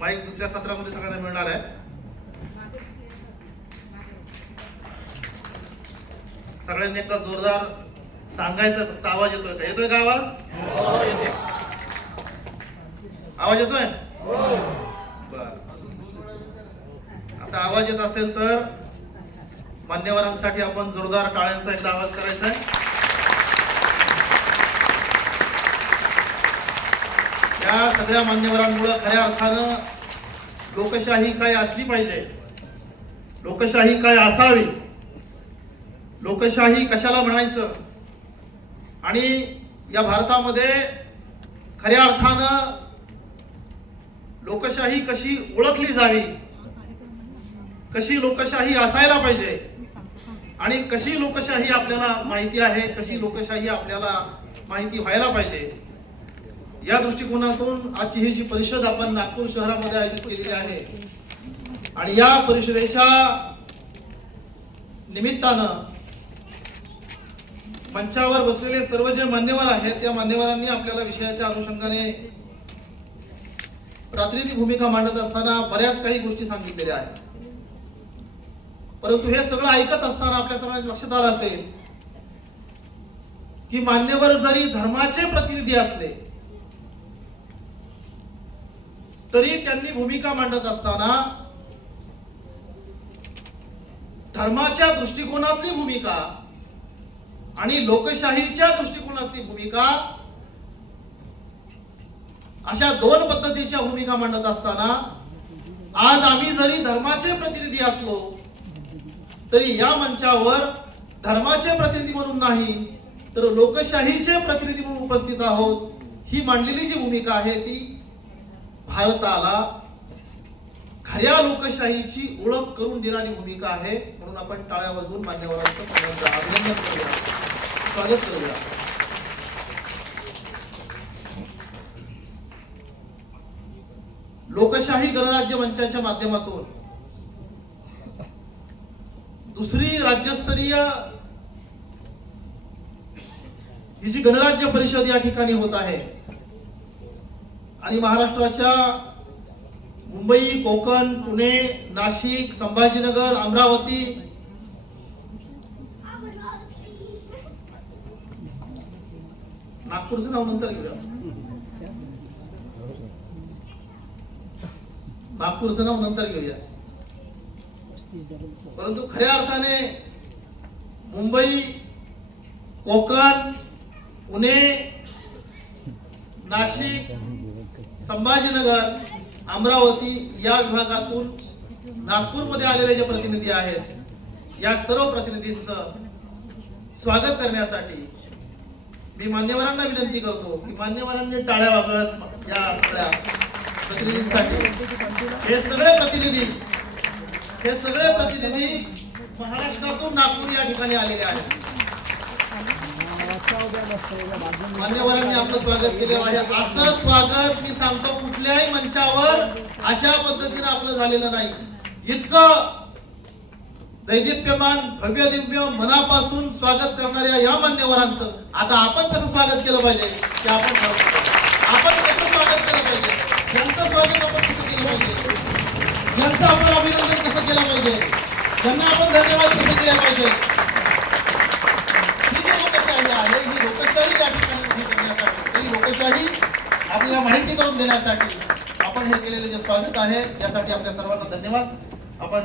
Mic दुसऱ्या सत्रामध्ये सगळ्यांना मिळणार आहे. सगळ्यांनी एकदा जोरदार सांगायचं, फक्त आवाज येतोय का? येतोय का आवाज? हो येतोय. आवाज येतोय? हो. बर, आता आवाज येत असेल तर मान्यवरांसाठी आपण जोरदार टाळ्यांचा एकदा आवाज करायचा आहे. या सगळ्या मान्यवरांमुळे खऱ्या अर्थानं लोकशाही काय असली पाहिजे, लोकशाही काय असावी, लोकशाही कशाला म्हणायचं, आणि या भारतामध्ये खऱ्या अर्थानं लोकशाही कशी ओळखली जावी, कशी लोकशाही असायला पाहिजे, आणि कशी लोकशाही आपल्याला माहिती आहे, कशी लोकशाही आपल्याला माहिती व्हायला पाहिजे, या दृष्टिकोनातून आजची ही जी परिषद आपण नागपूर शहरामध्ये आयोजित केलेली आहे, आणि या परिषदेच्या निमित्तानं मंचावर बसलेले सर्व जे मान्यवर आहेत त्या मान्यवरांनी आपल्याला विषयाच्या अनुषंगाने प्रातिनिधिक भूमिका मांडत असताना बऱ्याच काही गोष्टी सांगितलेल्या आहेत. परंतु हे सगळं ऐकत असताना आपल्या सगळ्यांच्या लक्षात आलं असेल की मान्यवर जरी धर्माचे प्रतिनिधी असले तरी त्यांनी भूमिका मांडत असताना धर्माच्या दृष्टिकोनातली भूमिका आणि लोकशाहीच्या दृष्टिकोनातली भूमिका अशा दोन पद्धतीच्या भूमिका मांडत असताना आज आम्ही जरी धर्माचे प्रतिनिधी असलो तरी या मंचावर धर्माचे प्रतिनिधी म्हणून नाही तर लोकशाहीचे प्रतिनिधी म्हणून उपस्थित आहोत. ही मांडलेली जी भूमिका आहे ती भारताला खऱ्या लोकशाहीची ओळख करून देणारी भूमिका आहे. म्हणून आपण टाळ्या वाजवून मान्यवरांचं अभिनंदन करूया, स्वागत करूया. लोकशाही गणराज्य मंचाच्या माध्यमातून दुसरी राज्यस्तरीय ही जी गणराज्य परिषद या ठिकाणी होत आहे, आणि महाराष्ट्राच्या मुंबई, कोकण, पुणे, नाशिक, संभाजीनगर, अमरावती, नागपूरचं नाव नंतर घेऊया, नागपूरचं नाव नंतर घेऊया, परंतु खऱ्या अर्थाने मुंबई, कोकण, पुणे, नाशिक, संभाजीनगर, अमरावती या विभागातून नागपूरमध्ये आलेले जे प्रतिनिधी आहेत या सर्व प्रतिनिधींचं स्वागत करण्यासाठी मी मान्यवरांना विनंती करतो की मान्यवरांनी टाळ्या वाजवत या सगळ्या प्रतिनिधींसाठी. हे सगळे प्रतिनिधी महाराष्ट्रातून नागपूर या ठिकाणी आलेले आहेत. मान्यवरांनी आपलं स्वागत केलेलं आहे. असं स्वागत मी सांगतो कुठल्याही मंचावर अशा पद्धतीने आपलं झालेलं नाही. इतकं दैदिप्यमान भव्य दिव्य मनापासून स्वागत करणाऱ्या या मान्यवरांचं आता आपण कसं स्वागत केलं पाहिजे ते आपण कसं स्वागत केलं पाहिजे, यांचं स्वागत आपण कसं केलं पाहिजे, यांचं आपण अभिनंदन कसं केलं पाहिजे, त्यांना आपण धन्यवाद कसं केलं पाहिजे. ही जी लोकशाही आहे ही लोकशाही या ठिकाणी करण्यासाठी, ही लोकशाही आपल्याला माहिती करून देण्यासाठी आपण हे केलेले जे स्वागत आहे यासाठी आपल्या सर्वांना धन्यवाद. आपण